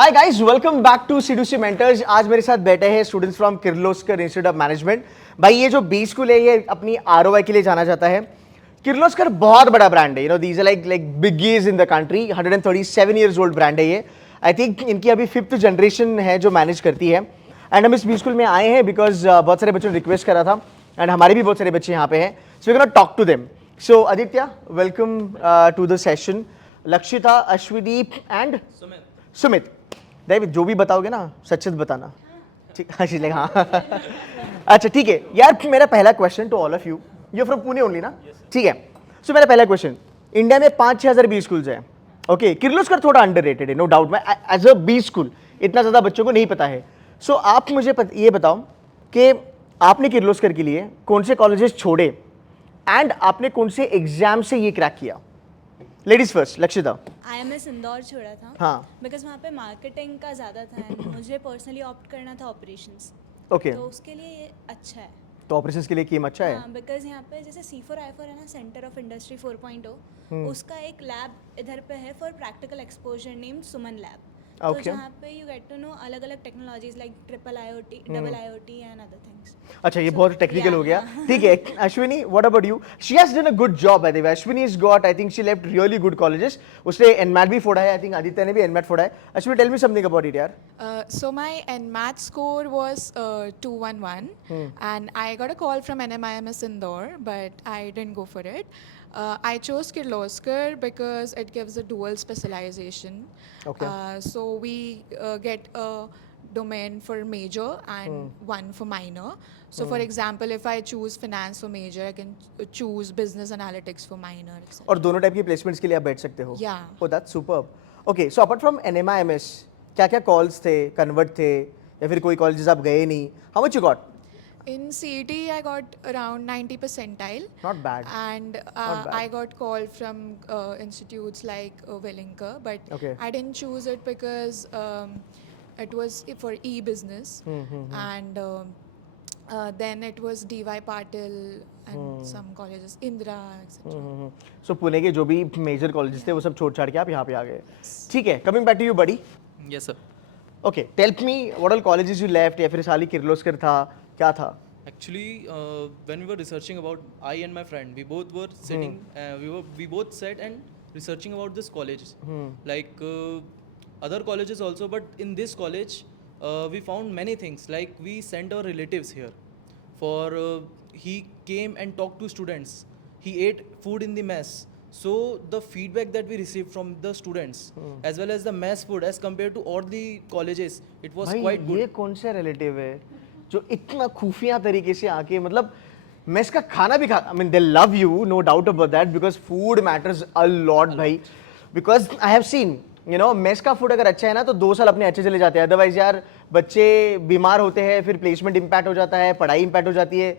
Hi guys, welcome back to C2C mentors. आज मेरे साथ बैठे हैं students from Kirloskar institute of management. भाई ये जो बी स्कूल है ये अपनी ROI के लिए जाना जाता है। किर्लोस्कर बहुत बड़ा ब्रांड है, these are like biggies in the country. 137 years old brand है ये। आई थिंक इनकी अभी 5th जनरेशन है जो मैनेज करती है। एंड हम इस बी स्कूल में आए हैं बिकॉज बहुत सारे बच्चों ने रिक्वेस्ट करा था एंड हमारे भी बहुत सारे बच्चे यहाँ पे हैं। So we can talk to them. So Aditya, welcome to the session. Lakshita, Ashwideep and Sumit, Dev जो भी बताओगे ना सच सच बताना, ठीक? हाँ अच्छा ठीक है यार। मेरा पहला question to all of you, you from Pune only ना? ठीक है। सो मेरा पहला क्वेश्चन, इंडिया में 5-6 हज़ार बी स्कूल्स हैं। ओके, किर्लोस्कर थोड़ा अंडररेटेड है, नो डाउट। मैं एज अ बी स्कूल इतना ज़्यादा बच्चों को नहीं पता है। सो आप मुझे ये बताओ कि आपने किर्लोस्कर के लिए कौन से कॉलेजेस छोड़े एंड आपने कौन से एग्जाम से ये क्रैक किया? Ladies first, Lakshita. IMS Indore छोड़ा था। हाँ। बिकॉज वहाँ पे मार्केटिंग का ज़्यादा था and मुझे पर्सनली ऑप्ट करना था ऑपरेशंस। ओके, तो उसके लिए ये अच्छा है। तो ऑपरेशंस के लिए कीम अच्छा है। हाँ, बिकॉज यहाँ पे जैसे C4I4 है ना, सेंटर ऑफ इंडस्ट्री 4.0, उसका एक लैब इधर पे है for practical exposure named Suman lab. तो Okay. जहाँ पे यू गेट टू नो अलग अलग technologies like triple IoT, double IoT and other things. अच्छा, ये बहुत टेक्निकल हो गया। ठीक है, Ashwini, what about you? She has done a good job by the way. Ashwini is got, I think she left really good colleges. उसने NMAT भी फोड़ा है, आई थिंक आदित्य ने भी एनमैट फोड़ा है। Ashwini, tell me something about it यार। So my NMAT score was 211, and I got a call from NMIMS Indore, but I didn't go for it. I chose Kirloskar because it gives a dual specialization. Okay. So we get a domain for major and one for minor. So for example, if I choose finance for major, I can choose business analytics for minor, etc. और दोनों type की placements के लिए आप बैठ सकते हो। Yeah. Oh, that's superb. Okay, so apart from NMIMS, क्या क्या कॉल्स थे, कन्वर्ट थे या फिर कोई कॉलेजेस आप गए नहीं? How much you got? In CET, I got around 90 percentile. Not bad. And Not bad. I got called from institutes like Wellinker, but Okay. I didn't choose it because it was for e-business. And then it was DY Patil and some colleges, Indra, etc. सो पुणे के जो भी major colleges थे वो सब छोड़ छाड़ के आप यहाँ पे आ गए। ठीक है, coming back to you buddy. Yes, sir. Okay, tell me what all colleges you left, या फिर साली किर्लोस्कर था, क्या था? Actually, when we were researching about, I and my friend, we both were sitting, we both sat and researching about this college, like other colleges also, but in this college, we found many things. Like we sent our relatives here, for he came and talked to students. He ate food in the mess. So the feedback that we received from the students, as well as the mess food, as compared to all the colleges, it was भाई quite good. ये कौन सा relative है जो इतना खुफिया तरीके से आके, मतलब मेस का खाना भी खा, I mean they love you, no doubt about that, because food matters a lot भाई। Because I have seen, mess का फूड अगर अच्छा है ना तो 2 साल अपने अच्छे चले जाते हैं। अदरवाइज यार बच्चे बीमार होते हैं, फिर प्लेसमेंट इम्पैक्ट हो जाता है, पढ़ाई इम्पैक्ट हो जाती है।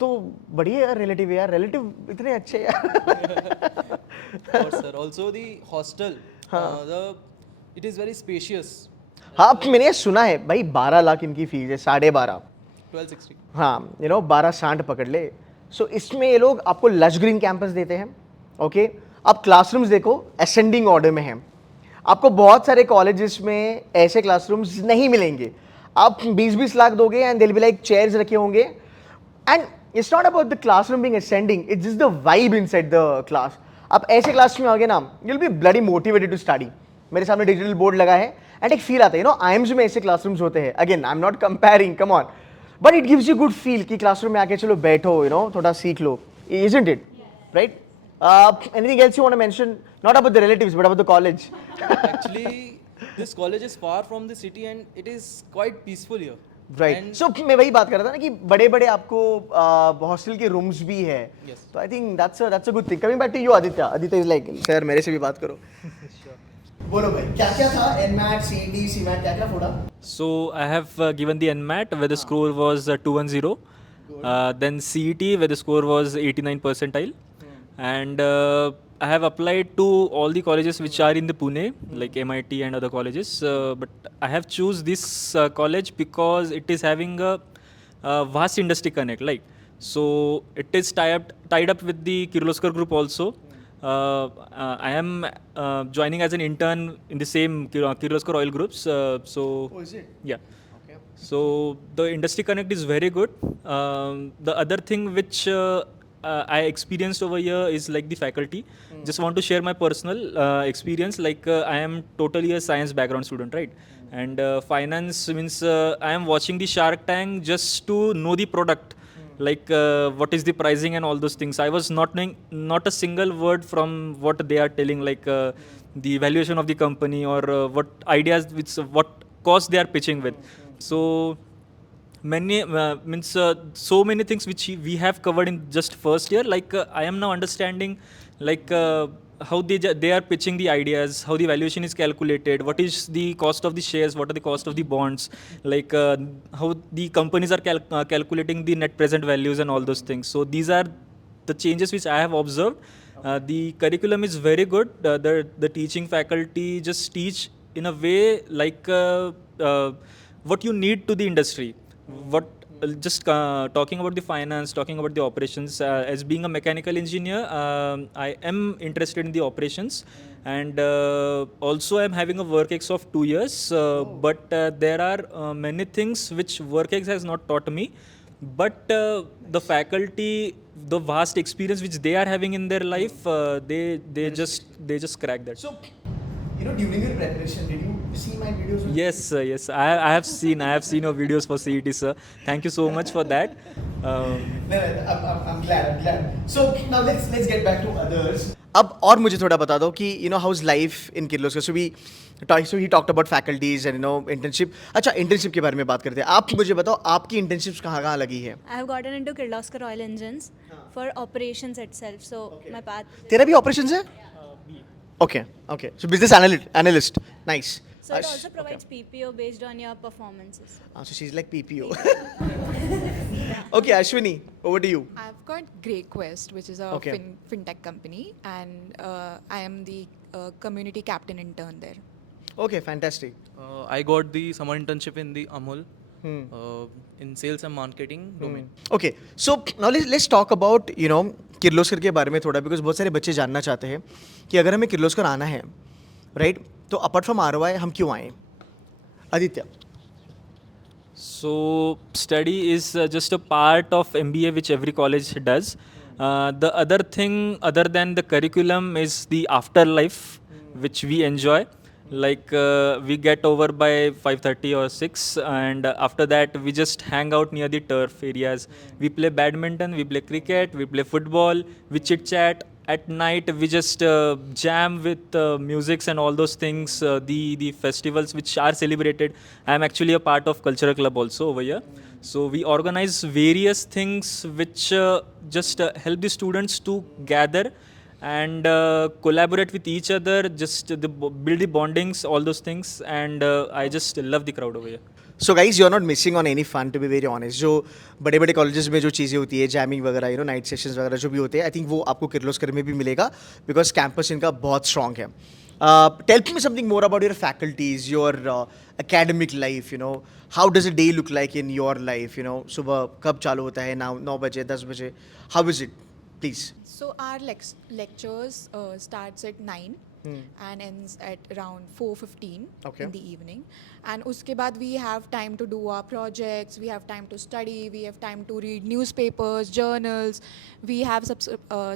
तो बढ़िया यार रिलेटिव, यार रिलेटिव इतने अच्छे यार। Or sir, also the hostel, it is very spacious. हाँ, मैंने सुना है भाई 12 लाख इनकी फीस है, 12.5। 1260. हाँ, 12 सांड पकड़ ले। सो इसमें ये लोग आपको लश ग्रीन कैंपस देते हैं। ओके, आप क्लासरूम्स देखो असेंडिंग ऑर्डर में हैं। आपको बहुत सारे कॉलेजेस में ऐसे क्लासरूम्स नहीं मिलेंगे। आप 20-20 लाख दोगे एंड दिल बी लाइक चेयर्स रखे होंगे, and it's not about the classroom being ascending, it's just the vibe inside the class. आप ऐसे क्लास में आओगे ना, you will be bloody motivated to study. मेरे सामने डिजिटल बोर्ड लगा है एंड एक फील आता है, IIMS में ऐसे क्लासरूम्स होते हैं। Again I am not comparing, come on, but it gives you good feel कि क्लासरूम में आके चलो बैठो, थोड़ा सीख लो, isn't it right? Anything else you want to mention, not about the relatives but about the college? Actually, this college is far from the city and it is quite peaceful here. Right. And सो मैं वही बात कर रहा था ना कि बड़े बड़े आपको हॉस्टल के रूम्स भी है। Yes. तो I think that's a good thing. Coming back to you Aditya, Aditya is like sir मेरे से भी बात करो। बोलो भाई, क्या क्या था? एनमैट, सीईटी, सीमैट, क्या क्या फोड़ा? So I have given the NMAT where the score was 210. Then CET where the score was 89 percentile. And I have applied to all the colleges which are in the Pune, like MIT and other colleges. But I have choose this college because it is having a vast industry connect. Like, so it is tied up with the Kirloskar group also. I am joining as an intern in the same Kirloskar Oil Groups. Oh, is it? Yeah. Okay. So the industry connect is very good. The other thing which I experienced over here is like the faculty. Just want to share my personal experience. Like I am totally a science background student, right? And finance means I am watching the Shark Tank just to know the product. Like what is the pricing and all those things. I was not knowing not a single word from what they are telling, like the valuation of the company or what ideas, which what cost they are pitching with. So many means so many things which we have covered in just first year. Like I am now understanding like how they are pitching the ideas, how the valuation is calculated, what is the cost of the shares, what are the cost of the bonds, like how the companies are calculating the net present values and all those things. So these are the changes which I have observed. The curriculum is very good. The teaching faculty just teach in a way like what you need to the industry. What just talking about the finance, talking about the operations. As being a mechanical engineer, I am interested in the operations, and also I'm having a work-ex of 2 years. But there are many things which work-ex has not taught me. But the faculty, the vast experience which they are having in their life, they just crack that. So, you know, during your preparation, did you see my videos? Yes, sir, yes. I have seen your videos for CET, sir. Thank you so much for that. No, I'm glad. So now let's get back to others. अब और मुझे थोड़ा बता दो कि you know how's life in Kirloskar. So he talked about faculties and you know internship. अच्छा internship के बारे में बात करते हैं. आप मुझे बताओ आपकी internships कहाँ लगी है? I have gotten into Kirloskar Oil Engines for operations itself. So my path. तेरा भी operations है? Okay. So business analyst. Nice. So it also provides PPO based on your performances. So she's like PPO. Okay, Ashwini, over to you. I've got GreyQuest, which is a Okay. fintech company, and I am the community captain intern there. Okay, fantastic. I got the summer internship in the Amul in sales and marketing domain. Okay, so now let's talk about you know Kirloskar के बारे में थोड़ा, because बहुत सारे बच्चे जानना चाहते हैं कि अगर हमें किर्लोस्कर आना है, right? तो अपार्ट फ्रॉम ROI हम क्यों आए? Aditya. So study is just a part of MBA which every college does. The other thing other than the curriculum is the afterlife which we enjoy. Like we get over by 5:30 or 6, and after that we just hang out near the turf areas. We play badminton, we play cricket, we play football, we chit chat. At night we just jam with musics and all those things. The festivals which are celebrated. I am actually a part of cultural club also over here. So we organize various things which just help the students to gather and collaborate with each other, just build the bondings, all those things. And I just love the crowd over here. So guys, you're not missing on any fun, to be very honest. जो बड़े बड़े colleges में जो चीज़ें होती है, jamming वगैरह, you know, night sessions वगैरह जो भी होते हैं, आई थिंक वो आपको किर्लोस्कर में भी मिलेगा, बिकॉज कैंपस इनका बहुत स्ट्रॉन्ग है. Tell me something more about your faculties, your academic life, you know. How does a day look like in your life, you know? सुबह कब चालू होता है? 9 बजे, 10 बजे. How is it? Please. So our lectures starts at 9 and ends at around 4:15 Okay. in the evening. And uske baad we have time to do our projects, we have time to study, we have time to read newspapers, journals, we have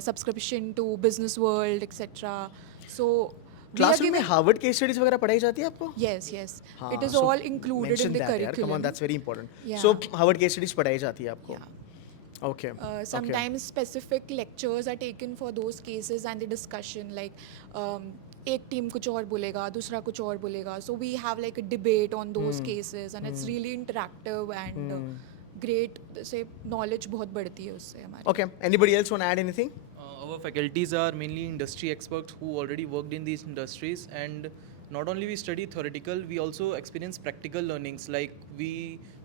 subscription to Business World, etc. So we are classroom में given- Harvard case studies वगैरह पढ़ाई जाती है आपको? Yes. हाँ, It is so all included mention in the that, यार. curriculum. Come on, that's very important. Yeah. So Harvard case studies पढ़ाई जाती है आपको? Okay. Sometimes specific lectures are taken for those cases and the discussion, like एक team कुछ और बोलेगा, दूसरा कुछ और बोलेगा. So we have like a debate on those cases, and it's really interactive and great. से knowledge बहुत बढ़ती है उससे हमारी. Okay. Anybody else want to add anything? Our faculties are mainly industry experts who already worked in these industries, and not only we study theoretical, we also experience practical learnings. Like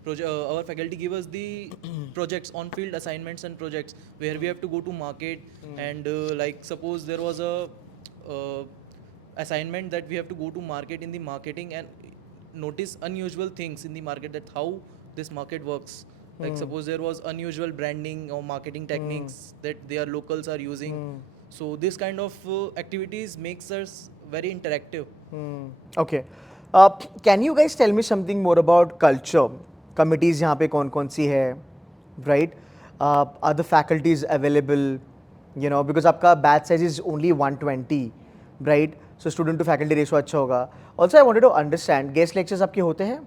our faculty give us the projects, on-field assignments and projects where we have to go to market and like suppose there was a assignment that we have to go to market in the marketing and notice unusual things in the market, that how this market works. Like suppose there was unusual branding or marketing techniques that their locals are using. So this kind of activities makes us very interactive. Okay. Can you guys tell me something more about culture? Committees यहाँ पे कौन-कौन सी है, right? Are the faculties available? You know, because आपका batch size is only 120, right? So student to faculty ratio अच्छा होगा. Also, I wanted to understand, guest lectures आपके होते हैं?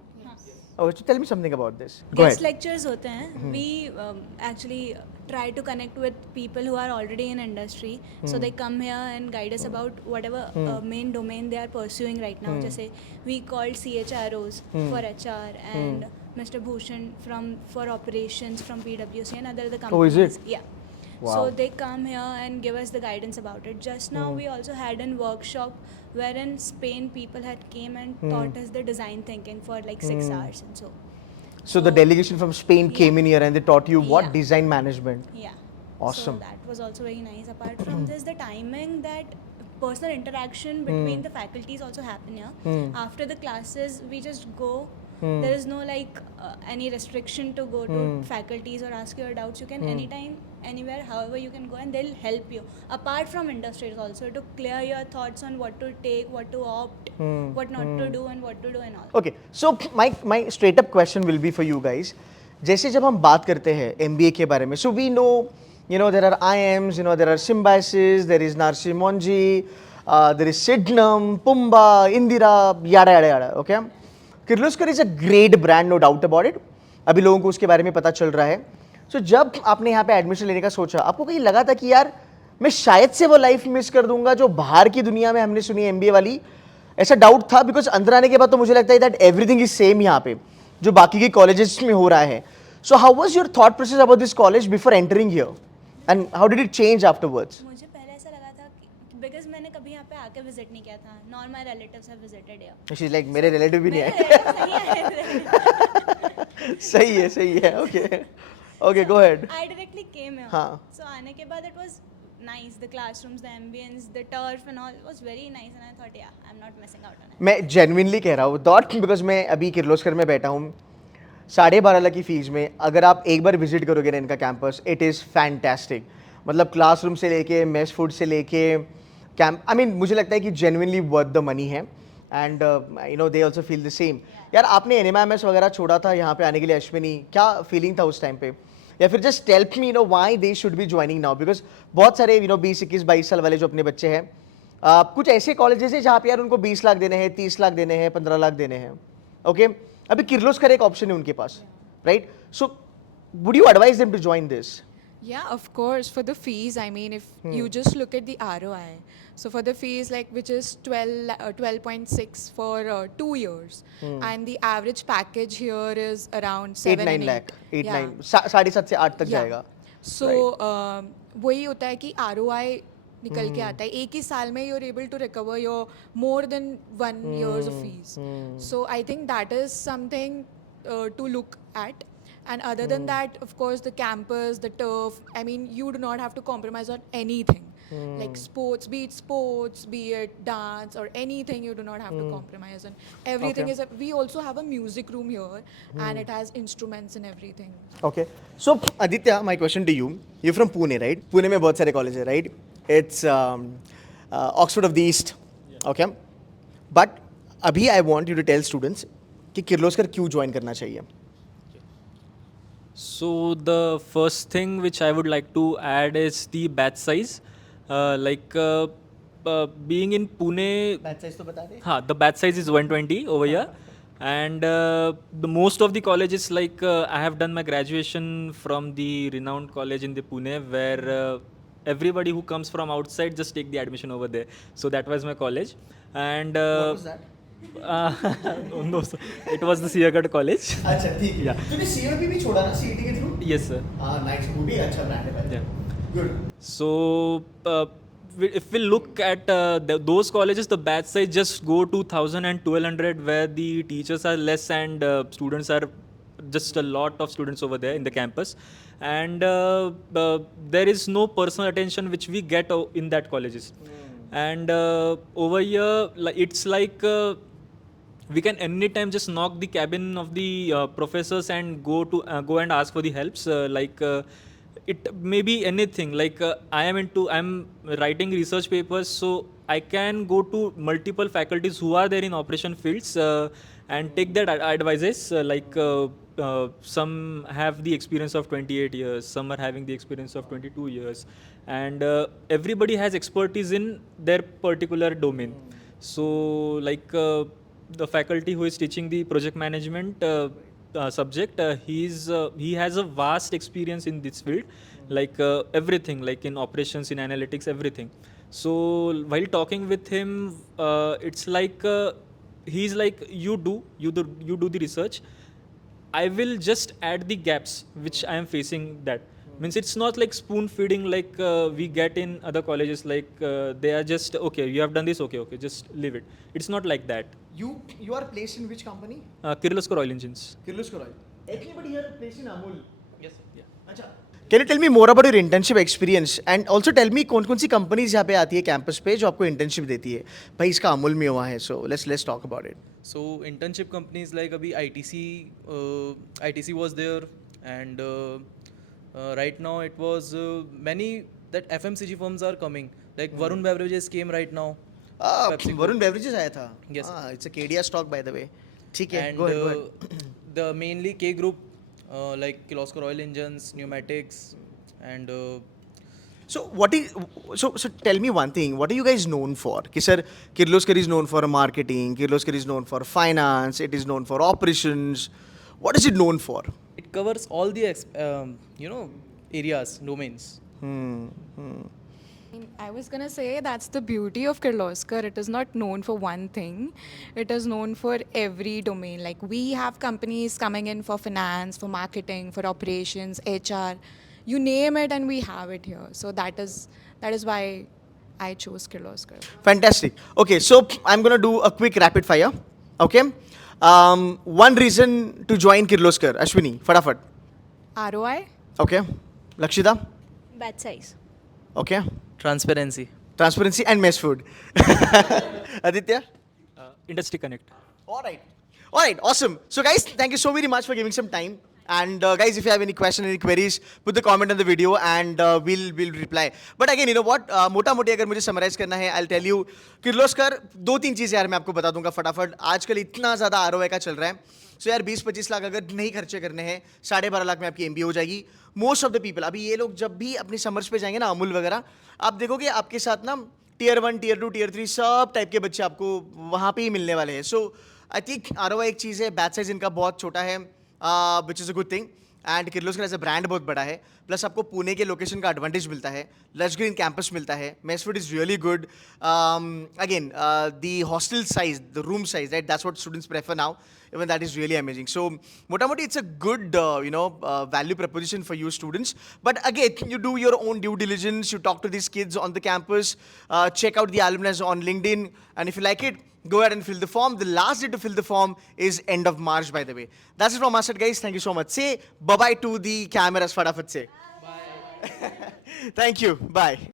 Oh, so tell me something about this. Go Guest ahead. lectures होते हैं. We actually try to connect with people who are already in industry, so they come here and guide us about whatever main domain they are pursuing right now. जैसे we called CHROs for HR and Mr. Bhushan for operations from PwC and other the Oh, is companies. it? Yeah. Wow. So they come here and give us the guidance about it. Just now we also had a workshop wherein Spain people had came and taught us the design thinking for like 6 hours and so. So the delegation from Spain came in here and they taught you what Yeah. design management. Yeah. Awesome. So that was also very nice. Apart from this, the timing, that personal interaction between the faculties also happen here. After the classes, we just go. There is no like any restriction to go to faculties or ask your doubts. You can anytime, anywhere, however you can go, and they'll help you. Apart from industries also, to clear your thoughts on what to take, what to opt, what not to do, and what to do and all. Okay, so my straight up question will be for you guys. जैसे जब हम बात करते हैं MBA के बारे में, so we know, you know, there are IMs, you know, there are Symbiosis, there is Narsi Monji, there is Sydenham, Pumba, Indira, yada yada yada. Okay, Kirloskar is a great brand, no doubt about it. अभी लोगों को उसके बारे में पता चल रहा है. So जब आपने यहाँ पे एडमिशन लेने का सोचा, आपको कहीं लगा था कि यार मैं शायद से वो लाइफ मिस कर दूंगा जो बाहर की दुनिया में हमने सुनी MBA वाली? ऐसा डाउट था, बिकॉज अंदर आने के बाद तो मुझे लगता है दैट एवरीथिंग इज सेम यहाँ पे जो बाकी के कॉलेजेस में हो रहा है. So how was your thought process about this college before entering here and how did it change afterwards? मुझे पहले ऐसा लगा था कि बिकॉज मैंने कभी यहाँ पे आके विजिट नहीं किया था. Nor my relatives have visited here. She is like मेरे रिलेटिव भी नहीं है. सही है. Okay go ahead. I directly came here. हाँ. So आने के बाद it was nice. The classrooms, the ambience, the turf and all was very nice. And I thought, yeah, I'm not missing out on it. मैं genuinely कह रहा हूँ dot, because मैं अभी किर्लोस्कर में बैठा हूँ. 12.5 लाख की फीस में अगर आप एक बार विजिट करोगे ना इनका कैंपस, इट इज़ फैंटास्टिक. मतलब क्लासरूम से लेके मेस फूड से लेके कैंप, आई मीन मुझे लगता है कि जेन्युइनली वर्थ द मनी है. And you know they also feel the same. यार आपने NMIMS वगैरह छोड़ा था यहाँ पे आने के लिए अश्विनी, क्या फीलिंग था उस टाइम पे? या फिर just tell me you know why they should be joining now, because बहुत सारे यू नो 20, 21, 22 साल वाले जो अपने बच्चे हैं, कुछ ऐसे कॉलेजेस हैं जहाँ पे यार उनको 20 लाख देने हैं, 30 लाख देने हैं, 15 लाख देने हैं. ओके, अभी किर्लोस्कर एक ऑप्शन है उनके पास, right? So would you advise them to join this? Yeah, of course. For the fees, I mean, if you just look at the ROI, so for the fees, like which is 12.6 for 2 years, and the average package here is around 7 8-9 and lakh, 8. 8-9, 7.5 से 8 तक Yeah. जाएगा. So वही होता है कि ROI निकल के आता है एक ही साल में. you're able to recover your more than 1 years of fees. So I think that is something to look at. And other than that, of course, the campus, the turf, I mean, you do not have to compromise on anything. Like sports, be it dance or anything, you do not have to compromise on. Everything Okay. we also have a music room here, and it has instruments and everything. Okay. So Aditya, my question to you, you're from Pune, right? Pune में बहुत सारे college है, right? It's Oxford of the East. Okay. But अभी I want you to tell students कि किर्लोस्कर क्यों join करना चाहिए. So the first thing which I would like to add is the batch size. Being in Pune, batch size तो बता दे. the batch size is 120 over here, and the most of the colleges, like I have done my graduation from the renowned college in the Pune, where everybody who comes from outside just take the admission over there. So that was my college, and What was that? no, sir. It was the Siagat College. अच्छा ठीक है. Yeah. तूने COP भी छोड़ा ना CET के through? Yes, sir. हाँ nice, वो भी अच्छा ब्रांड है भाई. Yeah. Good. So, if we look at those colleges, the batch size just go to 1,000 and 1,200, where the teachers are less and students are just a lot of students over there in the campus, and there is no personal attention which we get in that colleges. And over here, it's like we can anytime just knock the cabin of the professors and go and ask for the helps. it may be anything. Like I'm writing research papers, so I can go to multiple faculties who are there in operation fields and take their advices. Some have the experience of 28 years, some are having the experience of 22 years, and everybody has expertise in their particular domain. So, the faculty who is teaching the project management subject, he has a vast experience in this field, everything, like in operations, in analytics, everything. So while talking with him, it's like he's like, you do the research. I will just add the gaps which I am facing. That means it's not like spoon feeding like we get in other colleges. They are just, okay, you have done this, okay, just leave it. It's not like that. You are placed in which company? Kirloskar Oil Engines. Kirloskar Oil. Anybody here placed in Amul? Yes, yeah. अच्छा. Can you tell me more about your internship experience and also tell me कौन कौन सी companies यहाँ पे आती है campus पे जो आपको internship देती है? भाई इसका अमूल में हुआ है, so let's talk about it. So internship companies like abhi ITC was there, and right now it was many that FMCG firms are coming. Like Varun Beverages came right now. Pepsi Varun beverages आया था. Yes. It's a KDR stock by the way. ठीक है. And Go ahead. the mainly K group like Kirloskar Oil Engines, Pneumatics, and So tell me one thing. What are you guys known for? कि sir, Kirloskar is known for marketing. Kirloskar is known for finance. It is known for operations. What is it known for? it covers all the areas, domains. I was gonna say that's the beauty of Kirloskar. It is not known for one thing. It is known for every domain. Like we have companies coming in for finance, for marketing, for operations, HR, you name it, and we have it here. So that is why I chose Kirloskar. Fantastic. Okay, so I'm gonna do a quick rapid fire. Okay. One reason to join Kirloskar. Ashwini, फटाफट. ROI? Okay. Lakshita. Batch size. Okay. Transparency. Transparency and mess food. Aditya. Industry Connect. All right, awesome. So guys, thank you so very much for giving some time. And guys, if you have any question, any queries, put the comment on the video and we'll reply. But again, you know what? मोटा मोटी अगर मुझे summarize करना है, I'll tell you, Kirloskar दो तीन चीज़ें यार मैं आपको बता दूंगा फटाफट. आजकल इतना ज़्यादा ROI का चल रहा है. So यार 20-25 लाख अगर नहीं खर्चे करने हैं, 12.5 लाख में आपकी MBA हो जाएगी. मोस्ट ऑफ द पीपल, अभी ये लोग जब भी अपनी समर्स पे जाएंगे ना अमूल वगैरह, आप देखोगे आपके साथ ना Tier 1, Tier 2, Tier 3 सब टाइप के बच्चे आपको वहाँ पे ही मिलने वाले हैं. सो आई थिंक ROI एक चीज़ है, बैच साइज इनका बहुत छोटा है, which is a good thing. And Kirloskar as a brand बहुत बड़ा है, प्लस आपको पुणे के लोकेशन का एडवांटेज मिलता है, लश ग्रीन कैंपस मिलता है, mess food is really good. Again the hostel size, the room size, right, that's what students prefer now. Even that is really amazing. So, motamoti, it's a good, value proposition for you students. But again, you do your own due diligence. You talk to these kids on the campus. Check out the alumni on LinkedIn. And if you like it, go ahead and fill the form. The last day to fill the form is end of March, by the way. That's it from us, guys. Thank you so much. Say bye-bye to the cameras, Fadafat say. Bye. Thank you. Bye.